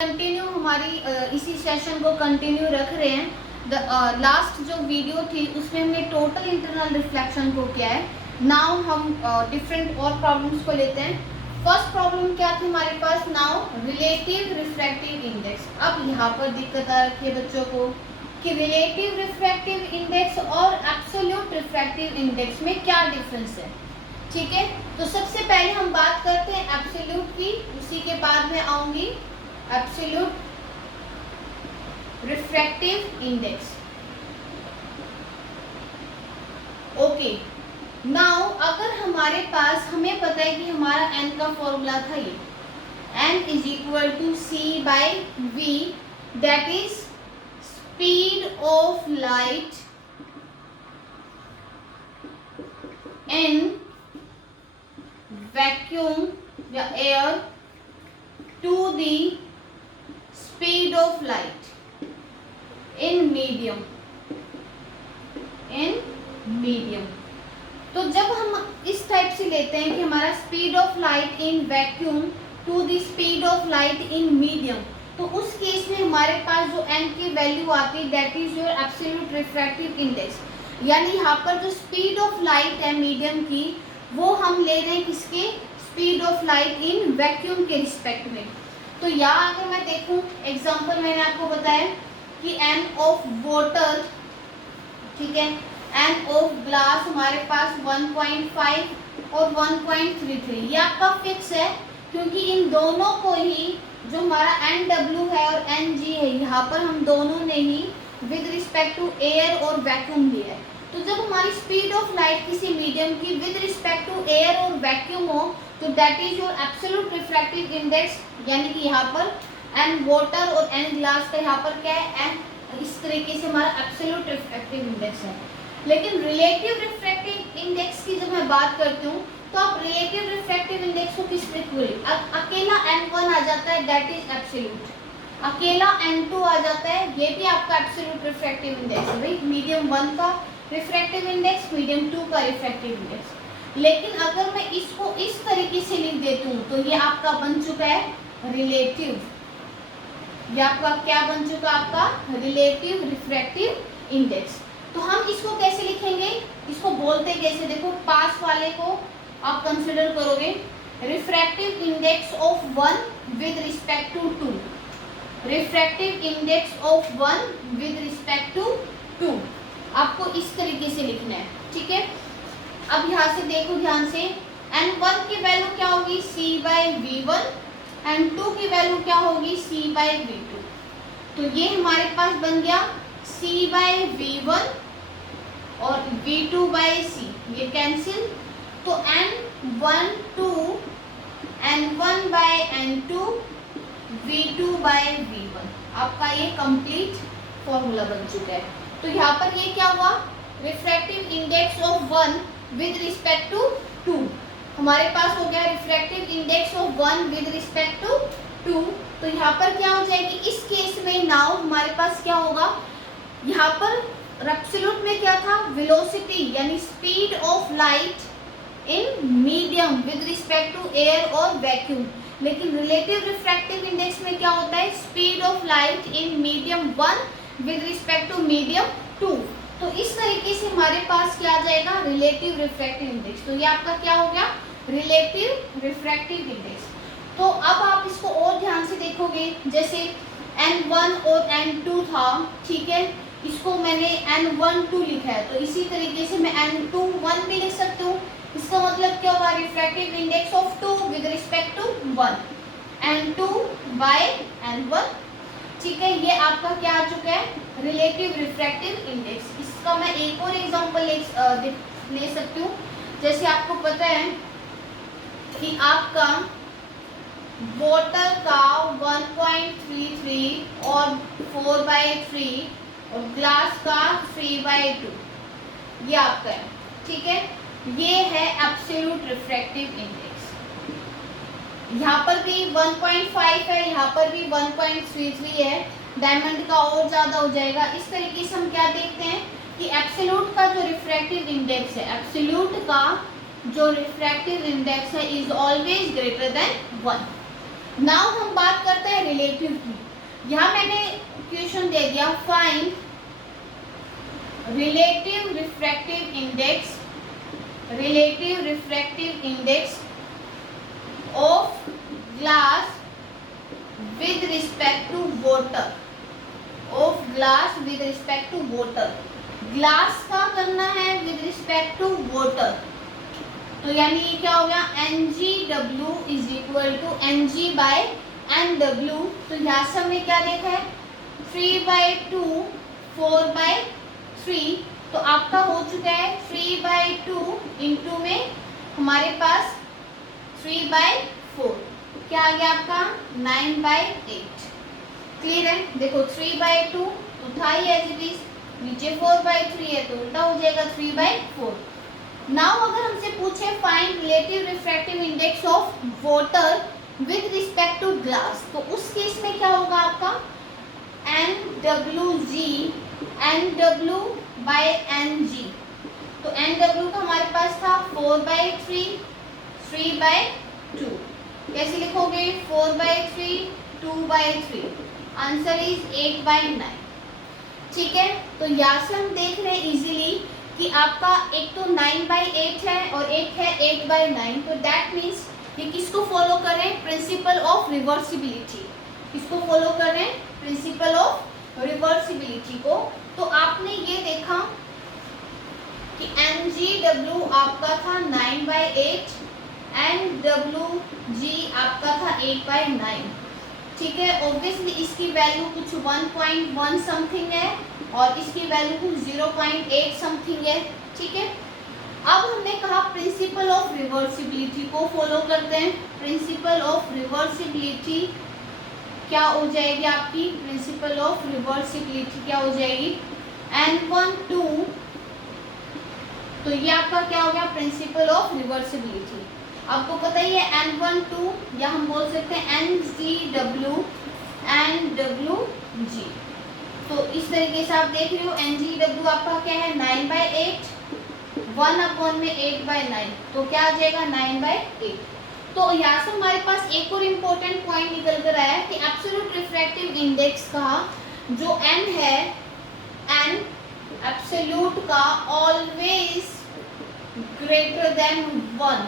Continue हमारी इसी session को कंटिन्यू रख रहे हैं। लास्ट जो वीडियो थी उसमें हमने टोटल इंटरनल रिफ्लेक्शन को किया है। नाउ हम डिफरेंट और प्रॉब्लम्स को लेते हैं। फर्स्ट प्रॉब्लम क्या थी हमारे पास? Now relative refractive index. अब यहाँ पर दिक्कत आ रखी है बच्चों को कि रिलेटिव रिफ्रैक्टिव इंडेक्स और एब्सोल्यूट रिफ्रैक्टिव इंडेक्स में क्या डिफरेंस है। ठीक है, तो सबसे पहले हम बात करते हैं एब्सोल्यूट की, उसी के बाद में आऊंगी absolute refractive index. Okay, now अगर हमारे पास, हमें पता है कि हमारा n का फॉर्मूला था ये, n is equal to c by v, that is speed of light in vacuum या air to the speed of light in medium, तो जब हम इस टाइप से लेते हैं कि हमारा speed of light in vacuum to the speed of light in medium, तो उस केस में हमारे पास जो n की वैल्यू आती है that is your absolute refractive index. यानी यहाँ पर जो स्पीड ऑफ लाइट है मीडियम की, वो हम ले रहे हैं किसके? Speed of light in vacuum के रिस्पेक्ट में। तो यहाँ अगर मैं देखूं, एग्जांपल मैंने आपको बताया कि n ऑफ वाटर, ठीक है, n ऑफ ग्लास हमारे पास 1.5 और 1.33, ये आपका फिक्स है क्योंकि इन दोनों को ही जो हमारा NW है और NG है, यहाँ पर हम दोनों ने ही विद रिस्पेक्ट टू एयर और वैक्यूम लिया है। तो जब हमारी स्पीड ऑफ लाइट किसी मीडियम की विद रिस्पेक्ट टू एयर और वैक्यूम हो, तो that is your absolute refractive index. यानी कि यहाँ पर n वाटर और n ग्लास का यहाँ पर क्या है? n, इस तरीके से हमारा एब्सोल्यूट रिफ्रैक्टिव इंडेक्स है। लेकिन रिलेटिव रिफ्रैक्टिव इंडेक्स की जब मैं बात करती हूँ, तो आप रिलेटिव रिफ्रैक्टिव इंडेक्स को किस में बोले? अकेला n1 आ जाता है, दैट इज एब्सोल्यूट। अकेला n2 आ जाता है, ये भी आपका एब्सोल्यूट रिफ्रैक्टिव इंडेक्स है भाई। मीडियम 1 का रिफ्रैक्टिव इंडेक्स, मीडियम 2 का रिफ्रैक्टिव इंडेक्स। लेकिन अगर मैं इसको इस तरीके से लिख देती हूँ, तो ये आपका बन चुका है रिलेटिव। ये आपका क्या बन चुका? आपका रिलेटिव रिफ्रैक्टिव इंडेक्स। तो हम इसको कैसे लिखेंगे? इसको बोलते कैसे? देखो, पास वाले को आप कंसिडर करोगे refractive index of 1 with respect to 2, refractive index of 1 with respect to 2, आपको इस तरीके से लिखना है। ठीक है, अब यहाँ से देखो ध्यान से, n1 की वैल्यू क्या होगी? c बाई v1, n2 की वैल्यू क्या होगी? c by v2। तो ये हमारे पास बन गया c बाई v1 और v2 बाई c, ये कैंसिल। तो n1 2, n1 by n2, v2 by v1, आपका ये कंप्लीट फॉर्मूला बन चुका है। तो यहाँ पर ये क्या हुआ? Refractive index of 1 with respect to 2, हमारे पास हो गया refractive index of 1 with respect to 2। तो यहाँ पर क्या हो जाएगी? इस केस में नाउ हमारे पास क्या होगा? यहाँ पर एब्सोल्यूट में क्या था? वेलोसिटी यानी speed of light in medium with respect to air और वैक्यूम। लेकिन रिलेटिव रिफ्रैक्टिव इंडेक्स में क्या होता है? Speed of light in medium 1 with respect to medium 2। तो इस तरीके से हमारे पास क्या आ जाएगा? Relative refractive index. तो ये आपका क्या हो गया? Relative refractive index. तो अब आप इसको और ध्यान से देखोगे, जैसे n1 और n2 था, ठीक है, इसको मैंने n12 लिखा है, तो इसी तरीके से मैं n21 भी लिख सकती हूँ। इसका मतलब क्या होगा? Refractive index of 2 with respect to 1, n2 by n1। ठीक है, ये आपका क्या आ चुका है? Relative refractive index. इसका मैं एक और एग्जांपल ले सकती हूँ। जैसे आपको पता है कि आपका वाटर का 1.33 और 4/3 और ग्लास का 3/2, ये आपका है। ठीक है, ये है एब्सोल्यूट रिफ्रैक्टिव इंडेक्स। यहाँ पर भी 1.5 है, यहाँ पर भी 1.33 है, डायमंड का और ज़्यादा हो जाएगा। इस तरीके से हम क्या देखते हैं कि एब्सोल्यूट का जो रिफ्रैक्टिव इंडेक्स है, एब्सोल्यूट का जो रिफ्रैक्टिव इंडेक्स है is always greater than 1। Now हम बात करते हैं रिलेटिव की। यहाँ मैंने क्वेश्चन दे दिया, find relative refractive index of glass with respect to water, of glass with respect to water। Glass का करना है with respect to water, तो यानी ये क्या हो गया, NGW is equal to NG by NW। तो यहाँ से हमने क्या देखा है, 3/2 4/3, तो आपका हो चुका है 3/2 इंटू में हमारे पास 3/4, क्या आ गया आपका 9/8। क्लियर है, देखो 3/2 तो था ही एज इट इज, नीचे 4/3 है तो उल्टा हो जाएगा 3/4। नाउ अगर हमसे पूछे find relative refractive index of water with respect to glass, तो उस केस में क्या होगा आपका NW बाय NG। तो NW का हमारे पास था 4/3 3/2, कैसे लिखोगे 4/3 2/3, आंसर इज 8/9। ठीक है, तो यहाँ से हम देख रहे हैं इजीली कि आपका एक तो 9/8 है और एक है 8/9, तो दैट मीन्स ये किसको फॉलो करें, प्रिंसिपल ऑफ रिवर्सिबिलिटी, किसको फॉलो करें, प्रिंसिपल ऑफ रिवर्सिबिलिटी को। तो आपने ये देखा कि NGW आपका था 9/8, NWG आपका था 8/9। ठीक है, ऑब्वियसली इसकी वैल्यू कुछ 1.1 समथिंग है और इसकी वैल्यू कुछ 0.8 समथिंग है। ठीक है, अब हमने कहा प्रिंसिपल ऑफ रिवर्सिबिलिटी को फॉलो करते हैं। प्रिंसिपल ऑफ रिवर्सिबिलिटी क्या हो जाएगी आपकी, प्रिंसिपल ऑफ रिवर्सिबिलिटी क्या हो जाएगी, N12, तो ये आपका क्या हो गया प्रिंसिपल ऑफ रिवर्सिबिलिटी। आपको पता ही है N12 या हम बोल सकते हैं NGW NWG। तो इस तरीके से आप देख रहे हो NGW आपका क्या है 9/8, 1/, में 8/9, तो क्या आ जाएगा 9/8। तो यहाँ से हमारे पास एक और इम्पोर्टेंट पॉइंट निकल कर आया कि एब्सोल्यूट रिफ्रैक्टिव इंडेक्स का जो N है, N एब्सोल्यूट का always greater than 1,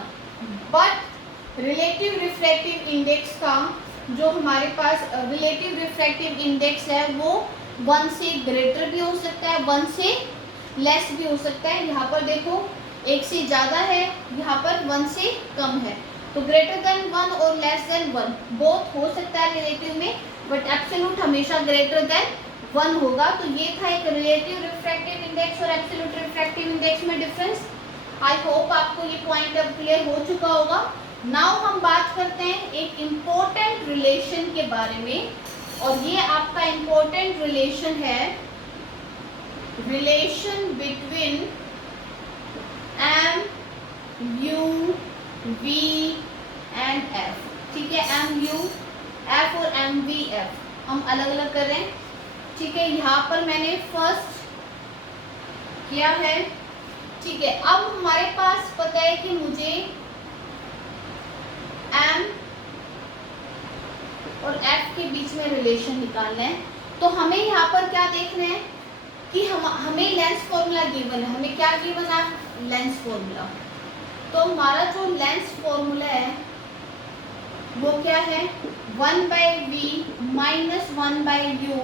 but relative refractive index का जो हमारे पास रिलेटिव रिफ्रैक्टिव इंडेक्स है वो 1 से ग्रेटर भी हो सकता है, 1 से लेस भी हो सकता है। यहाँ पर देखो 1 से ज़्यादा है, यहाँ पर 1 से कम है, तो ग्रेटर देन 1 और लेस देन 1 बोथ हो सकता है रिलेटिव में, बट एब्सोल्यूट हमेशा ग्रेटर देन 1 होगा। तो ये था एक रिलेटिव रिफ्रैक्टिव इंडेक्स और एब्सोल्यूट रिफ्रैक्टिव इंडेक्स में डिफरेंस। आई होप आपको ये पॉइंट अब क्लियर हो चुका होगा। नाउ हम बात करते हैं एक इम्पोर्टेंट रिलेशन के बारे में, और ये आपका इम्पोर्टेंट रिलेशन है relation between M, U, V and F। ठीक है, M, U, F और M, V, F हम अलग अलग कर रहे हैं। ठीक है, यहाँ पर मैंने फर्स्ट किया है। ठीक है, अब हमारे पास पता है कि मुझे M और F के बीच में रिलेशन निकालना है। तो हमें यहाँ पर क्या देख रहे हैं कि हमें लेंस फॉर्मूला गिवन है। हमें क्या गिवन है, लेंस फॉर्मूला। तो हमारा जो लेंस फॉर्मूला है वो क्या है, 1/v minus 1/u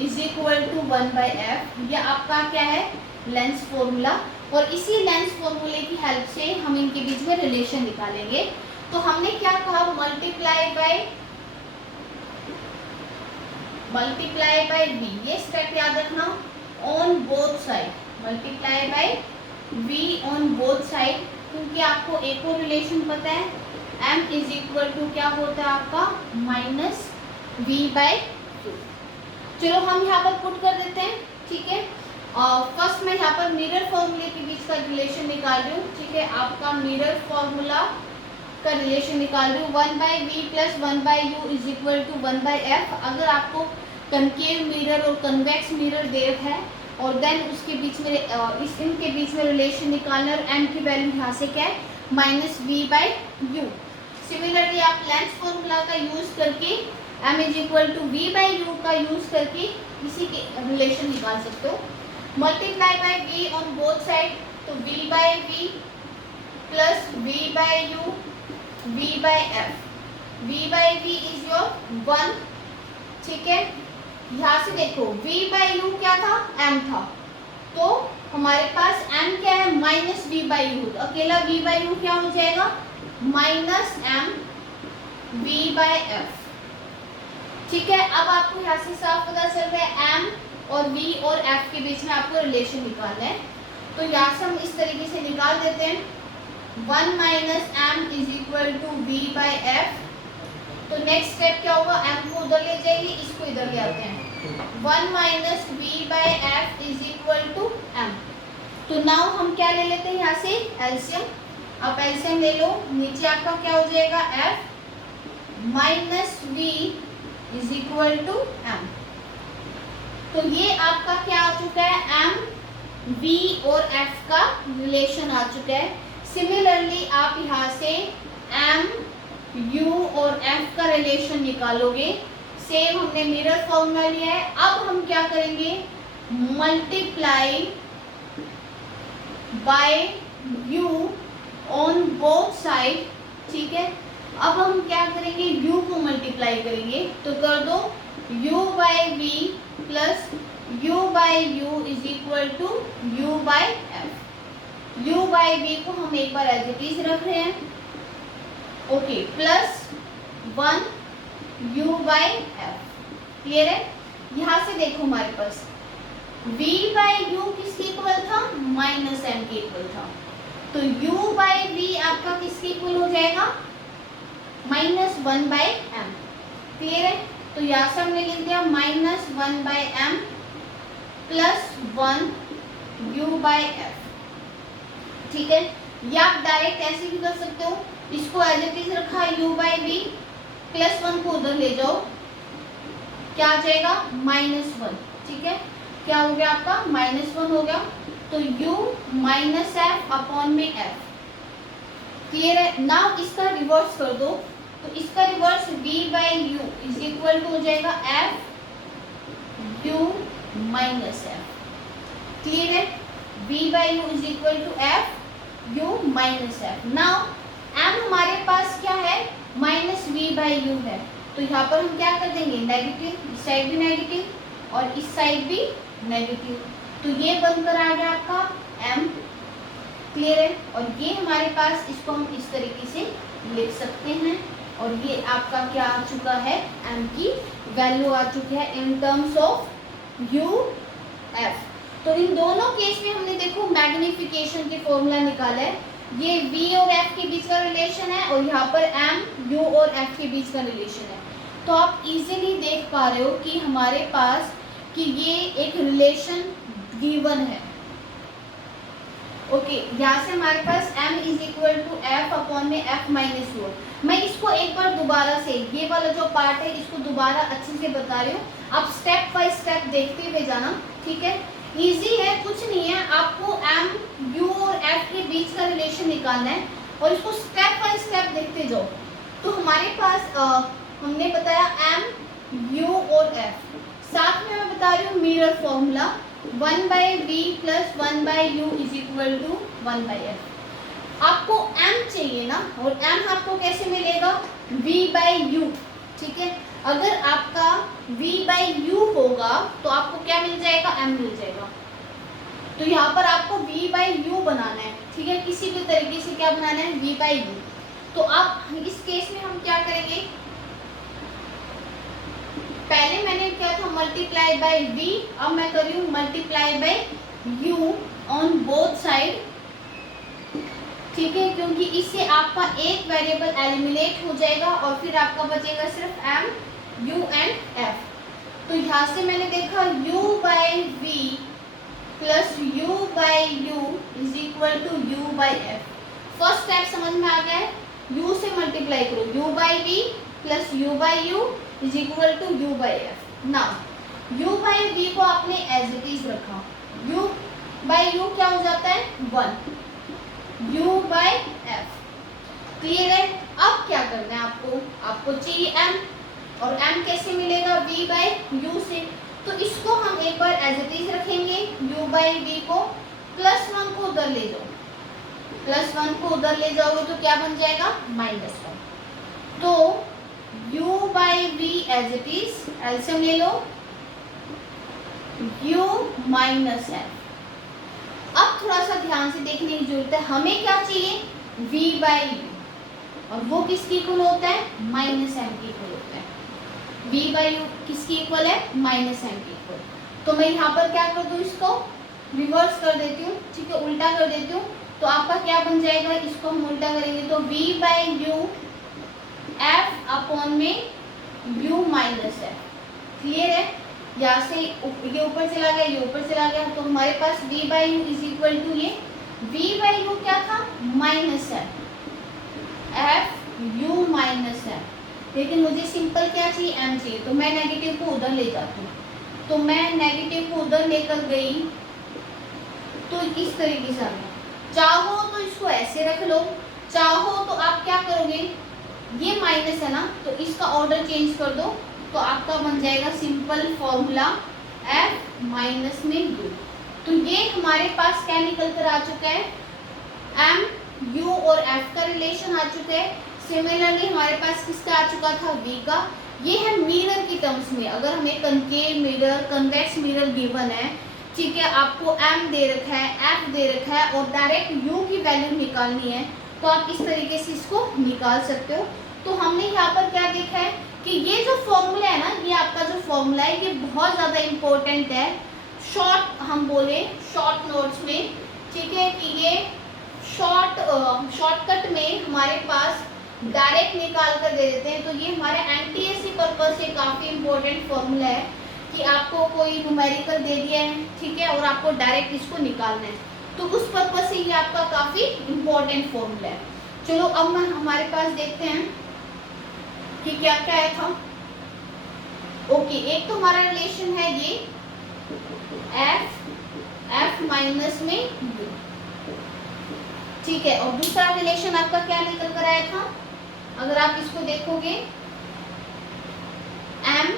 is equal to 1/f। ये आपका क्या है, लेंस फॉर्मूला। और इसी लेंस फॉर्मूले की हेल्प से हम इनके बीच में रिलेशन निकालेंगे। तो हमने क्या कहा, मल्टीप्लाई बाय v, ये स्टेप याद रखना, on both side, multiply by v on both side, क्योंकि आपको एक और रिलेशन पता है, m इज इक्वल टू क्या होता है आपका माइनस v/2। चलो हम यहाँ पर पुट कर देते हैं। ठीक है, फर्स्ट मैं यहाँ पर मिरर फॉर्मूले के बीच का रिलेशन निकाल रही हूँ। ठीक है, आपका मिरर फॉर्मूला का रिलेशन निकाल रही हूँ, 1/v plus 1/u is equal to 1/f। अगर आपको कनकेव मिरर और कन्वेक्स मिरर देव है और देन उसके बीच में इनके बीच में रिलेशन निकालना, और m की वैल्यू यहाँ से क्या है -v/u। सिमिलरली आप लेंथ फॉर्मूला का यूज करके m is equal to V by U का यूज करके इसी के रिलेशन निकाल सकते हो। Multiply by v on both side, तो v by v plus v by u v by f, v by v is your 1, ठीक है। यहाँ से देखो v बाय u क्या था, m था, तो हमारे पास m क्या है, माइनस v बाई यू, तो अकेला v बाई यू क्या हो जाएगा, minus m v by f, ठीक है। अब आपको यहाँ से साफ पता चल रहा है m और v और f के बीच में आपको रिलेशन निकालना है, तो यहाँ से हम इस तरीके से निकाल देते हैं, 1 minus m is equal to v by F. तो नेक्स्ट स्टेप क्या होगा, m को उधर ले जाइए, इसको इधर ले आते हैं, 1 minus v by F is equal to m। तो नाउ हम क्या ले लेते हैं यहाँ से, एलसीएम। आप एलसीएम ले लो, नीचे आपका क्या हो जाएगा, f minus v is equal to m। तो ये आपका क्या आ चुका है, m v और f का रिलेशन आ चुका है। सिमिलरली आप यहाँ से m u और f का रिलेशन निकालोगे, सेम हमने मिरर फॉर्मूला लिया है। अब हम क्या करेंगे, multiply by u on both side, ठीक है। अब हम क्या करेंगे, u को मल्टीप्लाई करेंगे, तो कर दो u by v plus u by u is equal to u by f। u by v को हम एक बार एज इट इज रख रहे हैं, okay, plus 1 u by f, clear है। यहाँ से देखो हमारे पास v बाय u किसके इक्वल था, माइनस m के इक्वल था, तो u बाय v आपका किसके इक्वल हो जाएगा, माइनस 1 बाय m, क्लियर है। तो यहाँ से हमने लिख दिया minus 1 by m plus 1 u by f, ठीक है। या आप डायरेक्ट ऐसे भी कर सकते हो, इसको एज इट इज रखा u बाय v प्लस 1 को उधर ले जाओ, क्या आ जाएगा, माइनस 1, ठीक है। क्या हो गया आपका, माइनस 1 हो गया, तो u माइनस f अपॉन में f, क्लियर है। नाउ इसका रिवर्स कर दो, तो इसका reverse v by U is equal to हो जाएगा f u minus f, clear है। v by U is equal to f u minus f। Now m हमारे पास क्या है, माइनस v बाई यू है, तो यहाँ पर हम क्या कर देंगे, नेगेटिव, इस साइड भी नेगेटिव और इस साइड भी नेगेटिव, तो ये बनकर आ गया आपका m, क्लियर है। और ये हमारे पास, इसको हम इस तरीके से लिख सकते हैं, और ये आपका क्या आ चुका है, m की वैल्यू आ चुकी है in terms of u f। तो इन दोनों केस में हमने देखो मैग्निफिकेशन के फॉर्मूला निकाला है, ये v और f के बीच का रिलेशन है, और यहाँ पर m u और f के बीच का रिलेशन है। तो आप इजीली देख पा रहे हो कि हमारे पास कि ये एक रिलेशन गिवन है, ओके। यहाँ से हमारे पास m is equal to f upon में f माइनस यू। मैं इसको एक बार दोबारा से, ये वाला जो पार्ट है इसको दोबारा अच्छे से बता रही हूँ, आप स्टेप बाय स्टेप देखते हुए जाना, ठीक है। इजी है, कुछ नहीं है, आपको m u और f के बीच का रिलेशन निकालना है, और इसको स्टेप बाय स्टेप देखते जाओ। तो हमारे पास हमने बताया m u और f, साथ में मैं बता रही हूँ mirror formula, 1 by V plus 1 by U is equal to 1 by F. आपको m चाहिए ना, और m आपको कैसे मिलेगा, v बाई यू, ठीक है। अगर आपका v बाई यू होगा तो आपको क्या मिल जाएगा, m मिल जाएगा। तो यहाँ पर आपको v बाई यू बनाना है, ठीक है, किसी भी तरीके से क्या बनाना है, v बाई यू। तो आप इस केस में हम क्या करेंगे, पहले मैंने क्या था, मल्टीप्लाई बाय v, अब मैं कर रही हूँ multiply by u on both side, ठीक है, क्योंकि इससे आपका एक वेरिएबल एलिमिनेट हो जाएगा और फिर आपका बचेगा सिर्फ m u एंड f। तो यहाँ से मैंने देखा u by v plus u by u is equal to u by f। First step समझ में आ गया है, u से मल्टीप्लाई करो, u by v plus u by u is equal to u by f। Now u by v को आपने as it is रखा, u by u क्या हो जाता है, 1 u बाई f। क्लियर है? अब क्या करना है आपको चाहिए m, और m कैसे मिलेगा? v बाय u से। तो इसको हम एक बार एज इट इज रखेंगे, u बाई v को, +1 को उधर ले जाओ, +1 को उधर ले जाओगे तो क्या बन जाएगा? -1। तो u by v as it is, LCM ले लो, u माइनस f। अब थोड़ा सा ध्यान से देखने की जरूरत है, हमें क्या चाहिए? v बाई u, और वो किसकी इक्वल होता है? -m की इक्वल होता है। v बाई u किसकी इक्वल है? -m की इक्वल। तो मैं यहाँ पर क्या कर दूँ, इसको रिवर्स कर देती हूँ, ठीक है, उल्टा कर देती हूँ। तो आपका क्या बन जाएगा? इसको हम उल्टा करेंगे तो v by u f upon में u माइनस f। क्लियर है? यहाँ से ये ऊपर चला गया, ये ऊपर चला गया, तो हमारे पास v by u is equal to ये v बाई u क्या था? -f, f u minus f। लेकिन मुझे सिंपल क्या चाहिए? m चाहिए, तो मैं नेगेटिव को उधर ले जाती हूँ। तो मैं नेगेटिव को उधर लेकर गई तो इस तरीके से आना। चाहो तो इसको ऐसे रख लो, चाहो तो आप क्या करोगे, ये माइनस है ना, तो इसका ऑर्डर चेंज कर दो, तो आपका बन जाएगा सिंपल फॉर्मूला f माइनस में u। तो ये हमारे पास क्या निकल कर आ चुका है? m, u और f का रिलेशन आ चुका है। सिमिलरली हमारे पास किसका आ चुका था? v का। ये है मिरर की टर्म्स में, अगर हमें concave mirror, convex mirror given है, ठीक है, आपको m दे रखा है, f दे रखा है, और डायरेक्ट u की वैल्यू निकालनी है, तो आप इस तरीके से इसको निकाल सकते हो। तो हमने यहाँ पर क्या देखा है कि ये जो फॉर्मूला है ना, ये आपका जो फॉर्मूला है ये बहुत ज़्यादा इम्पोर्टेंट है। शॉर्ट हम बोले शॉर्ट नोट्स में, ठीक है, कि ये शॉर्टकट में हमारे पास डायरेक्ट निकाल कर दे देते हैं। तो ये हमारे एनटीएससी पर्पज से काफ़ी इम्पोर्टेंट फॉर्मूला है कि आपको कोई न्यूमेरिकल दे दिया है, ठीक है, और आपको डायरेक्ट इसको निकालना है, तो उस पर्पज से ये आपका काफ़ी इम्पोर्टेंट फॉर्मूला है। चलो अब मैं हमारे पास देखते हैं कि क्या क्या आया था। ओके, एक तो हमारा रिलेशन है ये f माइनस में u, ठीक है, और दूसरा रिलेशन आपका क्या निकल कर आया था? अगर आप इसको देखोगे m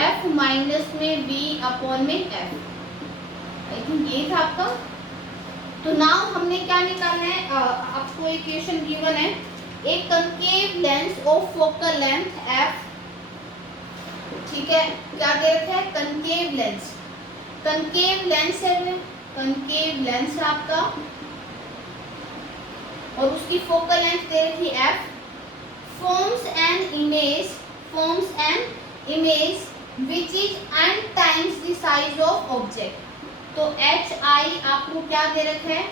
f माइनस में v अपॉन में f, आई थिंक ये था आपका। तो नाउ हमने क्या निकालना है? आपको एक इक्वेशन गिवन है, एक concave lens of focal length f, ठीक है, क्या दे रखा है? कनकेव लेंस, कनकेव लेंस है, कनकेव लेंस है आपका, और उसकी फोकल लेंथ दे रखी f, forms an image which is n times the size of object। तो hi आपको क्या दे रखा है?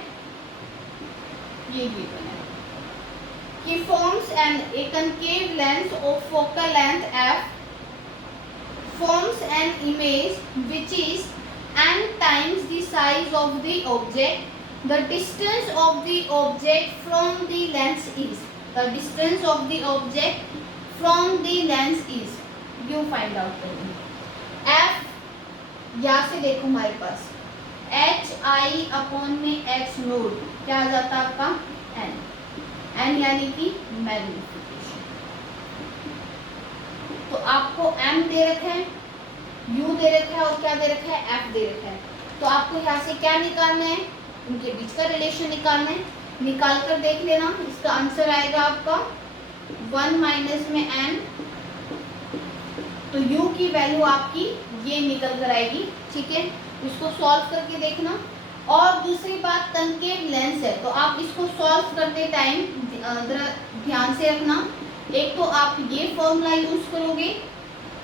ये गिवन है कि forms a concave lens of focal length f forms an image which is n times the size of the object। The distance of the object from the lens is, the distance of the object from the lens is, you find out करेंगे। f यहाँ से देखो हमारे पास hi upon में x node क्या आ जाता है आपका? n यानी कि मैग्निफिकेशन। तो आपको m दे रखा है, u दे रखा है, और क्या दे रखा है? f दे रखा है। तो आपको यहाँ से क्या निकालना है? उनके बीच का रिलेशन निकालना है। निकाल कर देख लेना, इसका आंसर आएगा आपका 1 माइनस में n, तो u की वैल्यू आपकी ये निकल कर आएगी, ठीक है, इसको सॉल्व करके देखना। और दूसरी बात, कनकेव लेंस है, तो आप इसको सॉल्व करते टाइम ध्यान से रखना, एक तो आप ये फॉर्मूला यूज करोगे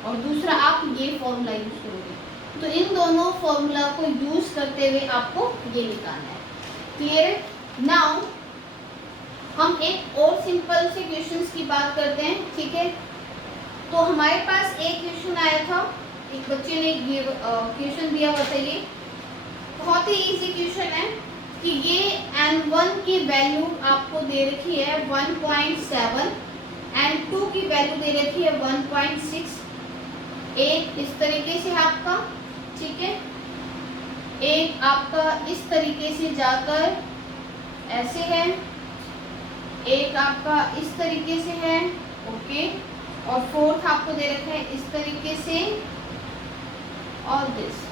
और दूसरा आप ये फॉर्मूला यूज करोगे, तो इन दोनों फॉर्मूला को यूज करते हुए आपको ये निकालना है। क्लियर? नाउ हम एक और सिंपल से क्वेश्चंस की बात करते हैं, ठीक है। तो हमारे पास एक क्वेश्चन आया था, एक बच्चे ने क्वेश्चन दिया हुआ था, ये बहुत ही इजी क्वेश्चन है कि ये n1 की वैल्यू आपको दे रखी है 1.7, n2 की वैल्यू दे रखी है 1.6, एक इस तरीके से आपका, ठीक है, एक आपका इस तरीके से जाकर ऐसे है, एक आपका इस तरीके से है, ओके, और फोर्थ आपको दे रखा है इस तरीके से, और this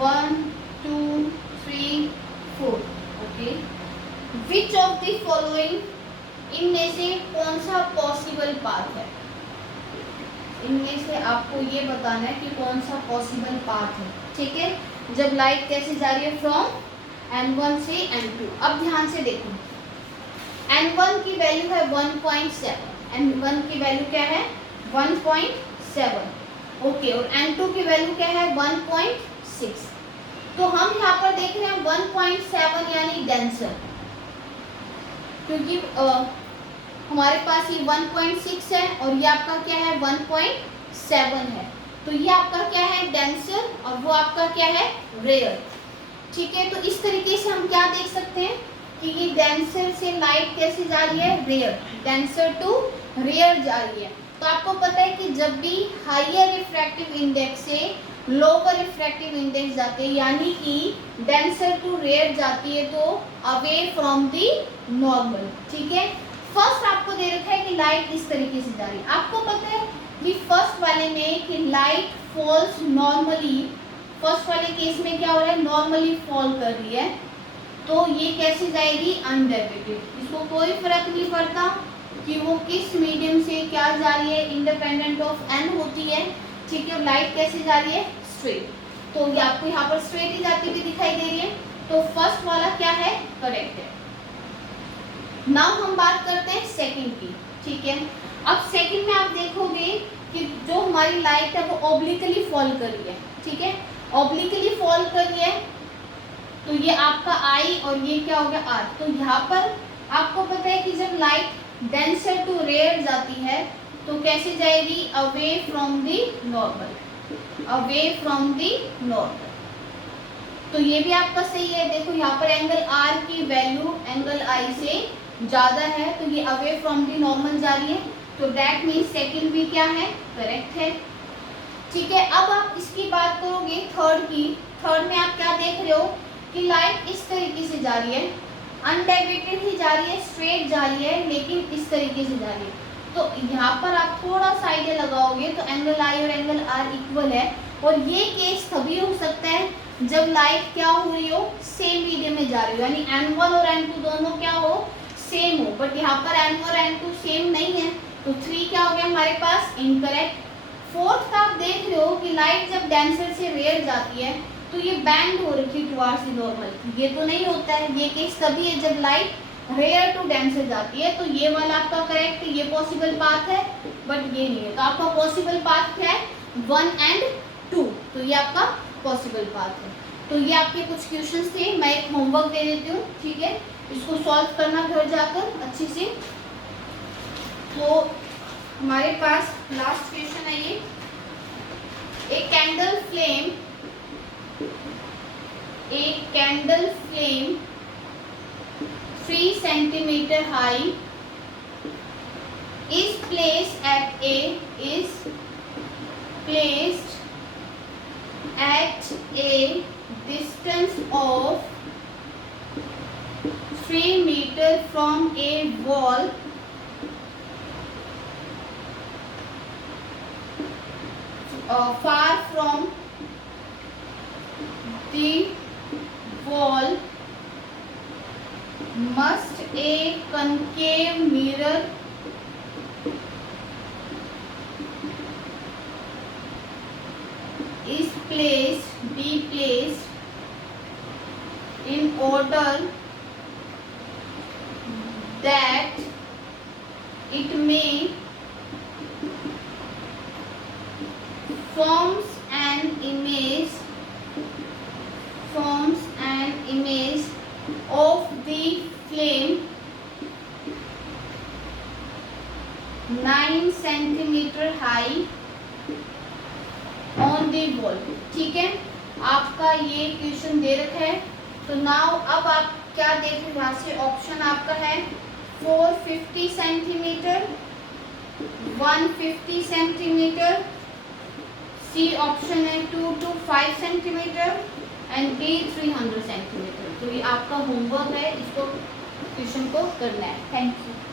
1 2 3 4, okay. Which of the following, इनमें से कौन सा पॉसिबल पाथ है, इनमें से आपको ये बताना है कि कौन सा पॉसिबल पाथ है, ठीक है। जब लाइट कैसे जा रही है फ्रॉम n1 से n2। अब ध्यान से देखो, n1 की वैल्यू है 1.7, n1 की वैल्यू क्या है 1.7, ओके, और n2 की वैल्यू क्या है 1.6। तो हम यहाँ पर देख रहे हैं 1.7 यानी डेंसर, क्योंकि हमारे पास ये 1.6 है और ये आपका क्या है 1.7 है, तो ये आपका क्या है डेंसर और वो आपका क्या है रेयर, ठीक है। तो इस तरीके से हम क्या देख सकते हैं कि ये डेंसर से लाइट कैसे जा रही है रेयर, डेंसर टू रेयर जा रही है। तो आपको पता है कि जब भी हायर रिफ्रैक्टिव इंडेक्स से लोअर रिफ्रैक्टिव इंडेक्स जाते हैं, यानी कि डेंसर टू रेयर जाती है, तो अवे फ्रॉम दी नॉर्मल, ठीक है। फर्स्ट आपको दे रखा है कि लाइट इस तरीके से जा रही है, आपको पता है कि फर्स्ट वाले में कि लाइट फॉल्स नॉर्मली, फर्स्ट वाले केस में क्या हो रहा है नॉर्मली फॉल कर रही है, तो ये कैसे जाएगी अनडेविएटेड, इसको कोई फर्क नहीं पड़ता कि वो किस मीडियम से क्या जा रही है, इंडिपेंडेंट ऑफ एन होती है, ठीक है। लाइट कैसे जा रही है स्ट्रेट, तो ये आपको यहाँ पर स्ट्रेट ही जाती हुई दिखाई दे रही है, तो फर्स्ट वाला क्या है करेक्ट है। नाउ हम बात करते हैं सेकंड की, ठीक है। अब सेकंड में आप देखोगे कि जो हमारी लाइट है वो ऑब्लिकली फॉल कर रही है, ठीक है, ऑब्लिकली फॉल कर रही है, तो ये आपका आई और ये क्या हो गया आर। तो यहाँ पर आपको पता है कि जब लाइट डेंसर टू रेयर जाती है तो कैसे जाएगी away from the normal, away from the normal. तो ये भी आपका सही है, देखो यहाँ पर एंगल आर की वैल्यू एंगल आई से ज्यादा है, तो ये अवे फ्रॉम दी नॉर्मल जा रही है, तो दैट मीन्स सेकंड भी क्या है करेक्ट है, ठीक है। अब आप इसकी बात करोगे थर्ड की, थर्ड में आप क्या देख रहे हो कि लाइट इस तरीके से जा रही है, अनडेविएटेड ही जा रही है, स्ट्रेट जा रही है, लेकिन इस तरीके से जा रही है। तो यहाँ पर आप थोड़ा सा आइडिया लगाओगे तो एंगल आई और एंगल आर इक्वल है, और ये केस तभी हो सकता है जब लाइट क्या हो रही हो सेम मीडियम में जा रही हो, यानी n1 और n2 दोनों क्या हो सेम हो, बट यहाँ पर n1 और n2 सेम नहीं है, तो 3 क्या हो गया हमारे पास इनकरेक्ट। फोर्थ का आप देख रहे हो कि लाइट जब डेंसर से रेयर जाती है तो ये बैंड हो रखी है टुवर्ड्स द नॉर्मल, ये तो नहीं होता है, ये केस तभी है जब लाइट रेयर टू डेंसर जाती है, तो ये वाला आपका करेक्ट, ये पॉसिबल पाथ है, बट ये नहीं है। तो आपका पॉसिबल पाथ क्या है 1 and 2, तो ये आपका पॉसिबल पाथ है। तो ये आपके कुछ क्वेश्चंस थे, मैं एक होमवर्क दे देती हूँ, ठीक है, इसको सॉल्व करना घर जाकर अच्छे से। तो हमारे पास लास्ट क्वेश्चन है ये, एक candle flame 3 centimeter high is placed at a distance of 3 meters from a wall far from the wall. Must a concave mirror be placed in order that it may forms an image of the flame 9 centimeter high on the wall, ठीक है। आपका ये question दे रखा है, तो now अब आप क्या देख रहे हो यहाँ से, ऑप्शन आपका है 450 सेंटीमीटर, 150 सेंटीमीटर, सी ऑप्शन है 2 to 5 centimetre and D 300 centimetre. तो ये आपका होमवर्क है, इसको क्वेश्चन को करना है। Thank you.